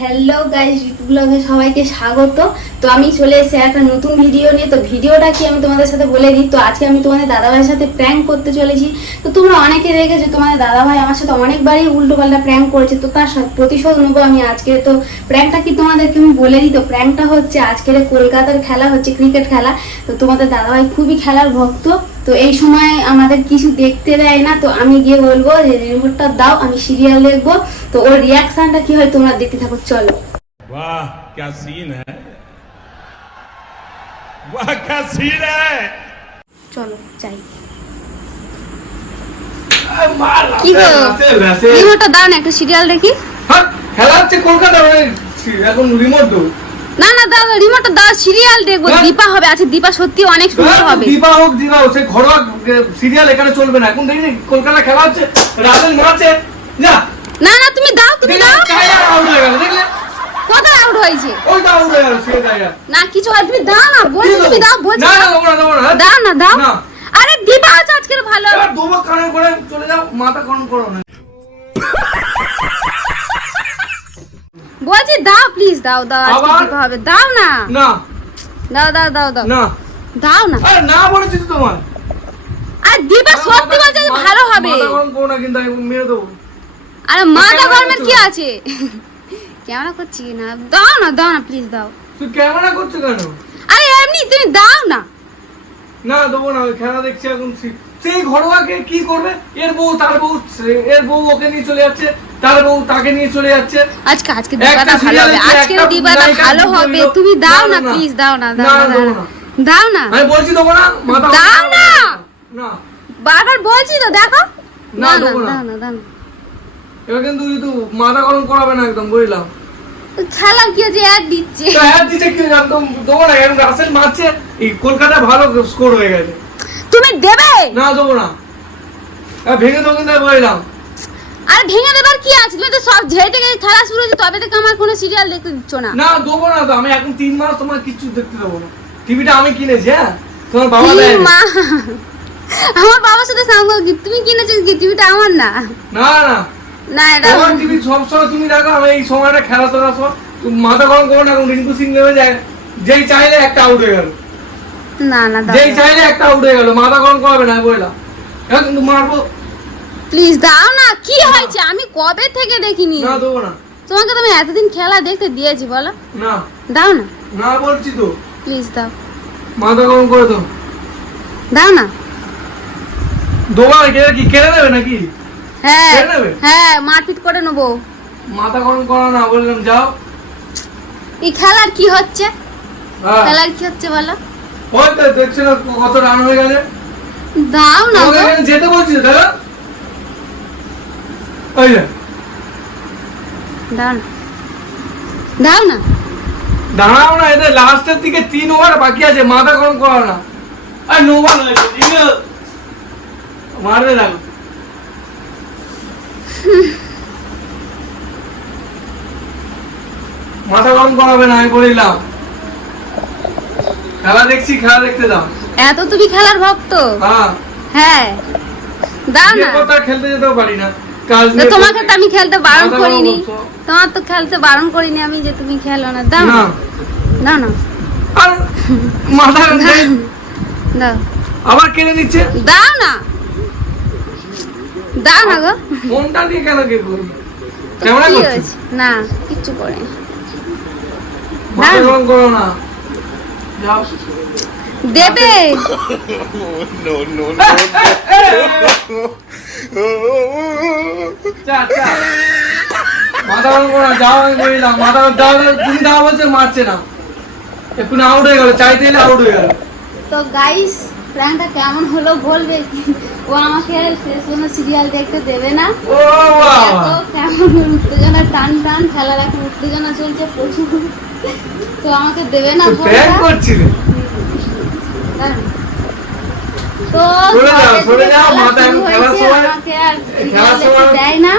Hello guys, ঋতু ব্লগে সবাইকে স্বাগত। তো আমি চলে এসেছি একটা নতুন ভিডিও নিয়ে। তো ভিডিওটা কি আমি তোমাদের সাথে বলে দিই। তো আজকে আমি তোমাদের দাদাভাইয়ের সাথে প্র্যাঙ্ক করতে চলেছি। তো তোমরা অনেকে দেখেছো তোমাদের দাদাভাই আমার সাথে অনেকবারই উল্টোপাল্টা প্র্যাঙ্ক করেছে, তো তার প্রতিশোধ নেবো আমি আজকে। তো প্র্যাঙ্কটা কি তোমাদেরকে আমি বলে দিই। তো প্র্যাঙ্কটা হচ্ছে আজকের কলকাতার খেলা হচ্ছে ক্রিকেট খেলা। তো তোমাদের দাদাভাই খুবই খেলার ভক্ত। তো এই সময় আমাদের কিছু দেখতে দেয় না, তো আমি গিয়ে বলবো যে রিমোটটা দাও, আমি সিরিয়াল দেখবো। তো ওর রিয়াকশনটা কি হয় তোমরা দেখতে থাকো, চলো। वाह क्या सीन है, वाह क्या सीन है। চলো যাই। কি গো, রিমোটটা দাও না, একটা সিরিয়াল দেখি। খেলা হচ্ছে কলকাতা, এখন রিমোট দাও। না না দাও, রিমোটটা দাও, সিরিয়াল দেখবো। দীপা হবে, আচ্ছা দীপা সত্যি অনেক সুন্দর হবে। দীপা হোক সে ঘরোয়া সিরিয়াল এখানে চলবে না। এখন দেখি কলকাতা খেলা হচ্ছে, রাজেন মারছে। যা না না তুমি দাও, তুমি দাও। আউট হয়ে গেল, দেখলে কোথায় আউট হয়েছে? ওই তো আউট হয়ে গেল, সে জায়গা না কিছু হয়, তুমি দাও না, বলছি তুমি দাও, বলছি না না ওরা দাও না, দাও না, দাও না। আরে দীপা আছে আজকের ভালো। এবার দুবার কানে করে চলে যাও, মাথা গরম করো না। বলছি দাও, প্লিজ দাও, দাও আজকে আবার? দীপা হবে, দাও না। না দাও দাও দাও দাও না দাও না। আরে না বলেছি তো তোমার। আর দীপা সত্যি বলছে যে ভালো হবে। মাথা গরম করো না, কিন্তু আমি মেরে দেবো। আরে মাথা গরমের কি আছে? কেমন করছি না, দাও না, দাও না, প্লিজ দাও। তুই ক্যামেরা করছো কেন? আরে এমনি তুমি দাও না। না দেবো না, ওই খেলা দেখছি এখন। সেই ঘরোয়াকে কি করবে? এর বউ তার বউ, এর বউ ওকে নিয়ে চলে যাচ্ছে, তার বউ তাকে নিয়ে চলে যাচ্ছে। আজকে দীপাটা ভালো হবে, আজকে দীপাটা ভালো হবে। তুমি দাও না, প্লিজ দাও না, দাও না, দাও না। আমি বলছি দেবো না, মাথা দাও না। না বারবার বলছি তো, দেখো। না, দাও না, দেবো না। দাও না, দাও না। এবার কিন্তু মাথা গরম করাবে না একদম, বুঝলাম। খেলা কি আছে, এক দিচ্ছে। তো হ্যাঁ দিচ্ছে কি একদম দেবো না। এখন রাসেল মারছে, এই কলকাতা ভালো স্কোর হয়ে গেছে। তুমি দেবে না দেবো না, ভেঙে দেবো কিন্তু বললাম। আর ভেঙে দেবার কি আছে? তুমি তো সব ঝেটে গেছে, খেলা শুরু হয়েছে, তবে থেকে আমার কোনো সিরিয়াল দেখতে দিচ্ছ না। না দেবো না তো, আমি এখন 3 মাস তোমার কিছু দেখতে দেবো না। টিভিটা আমি কিনেছি, হ্যাঁ, তোমার বাবা দেয় মা, আমার বাবার সাথে সঙ্গ কি তুমি কিনেছো? কি টিভিটা আমার না? না না না এটা তোমার টিভি সবসময় তুমি রাখো, আমি এই সময়টা খেলা তোলার সময় তুমি মাথা গরম করো না। এখন রিঙ্কু সিং নেমে যায়, যেই চাইলে একটা আউট হয়ে গেল, না না দাও, যেই চাইলে একটা আউট হয়ে গেল। মাথা গরম করাবে না বললাম, এখন কিন্তু মারবো। প্লিজ দাও না। কি হয়েছে? আমি কবে থেকে দেখিনি। না দেবো না। তোমাকে তো আমি এতদিন খেলা দেখতে দিয়েছি, বলো। না দাও না, না বলছি তো, প্লিজ দাও, মাথা গরম করে দাও। দাও না। দোবা কি কেড়ে দেবে নাকি? হ্যাঁ কেড়ে নেবে? হ্যাঁ, মারপিট করে নেবো। মাথা গরম করো না, বললাম যাও। এই খেলার কি হচ্ছে? হ্যাঁ খেলার কি হচ্ছে বলো? ওই তো দেখছো না কত রান হয়ে গেছে। দাও না গো। যেতে বলছি দাদা, ওই যে দাও না, দাও না। দাঁড়াও না, এদের লাস্টের দিকে 3 ওভার বাকি আছে, মাথা গরম করো না। আর নো বল হয়েছে, ঠিক আছে, মারবে দেখো। মাথা গরম করাবে না, আমি বলিলাম। খেলা দেখছি, খেলা দেখতে দাও। এত তুমি খেলার ভক্ত? হ্যাঁ হ্যাঁ, দাও না। কথা খেলতে যেতেও পারি না, কাজ তো নিয়ে তোমাকে তো আমি খেলতে বারণ মাথা গরম করিনি। করছো। তোমার তো খেলতে বারণ করিনি আমি যে তুমি খেলো না। দাও না, না দাও না, আর মাথা দাও, আবার কেড়ে নিচ্ছে। দাও না, দাও না গো। মনটা নিয়ে কেন কে করবি? তো কেমন কি করছিস? হয়েছে? না কিচ্ছু করে না। মাথা গরম করো না, যাও। দেবে No, no, no. চা, চা। মাথা গরম করো না, যাও, আমি বলিলাম। মাথা গরম দাও, তুমি দাও বলছে, মারছে না। এখন আউট হয়ে গেল, চাইতে এলে আউট হয়ে গেল। তো গাইস, প্র্যাঙ্কটা কেমন হলো বলবে। ও আমাকে শেষ পর্যন্ত সিরিয়াল দেখতে দেবে না। ও বাবা, এত কেমন উত্তেজনা, টান টান খেলার এখন উত্তেজনা চলছে প্রচুর। তো আমাকে দেবে না। প্র্যাঙ্ক করছিলে। তো সরে যাও, মাথা শুরু খেলার হয়েছে, সময় আমাকে আর খেলার সিরিয়াল দেখতে সময় দেয় না।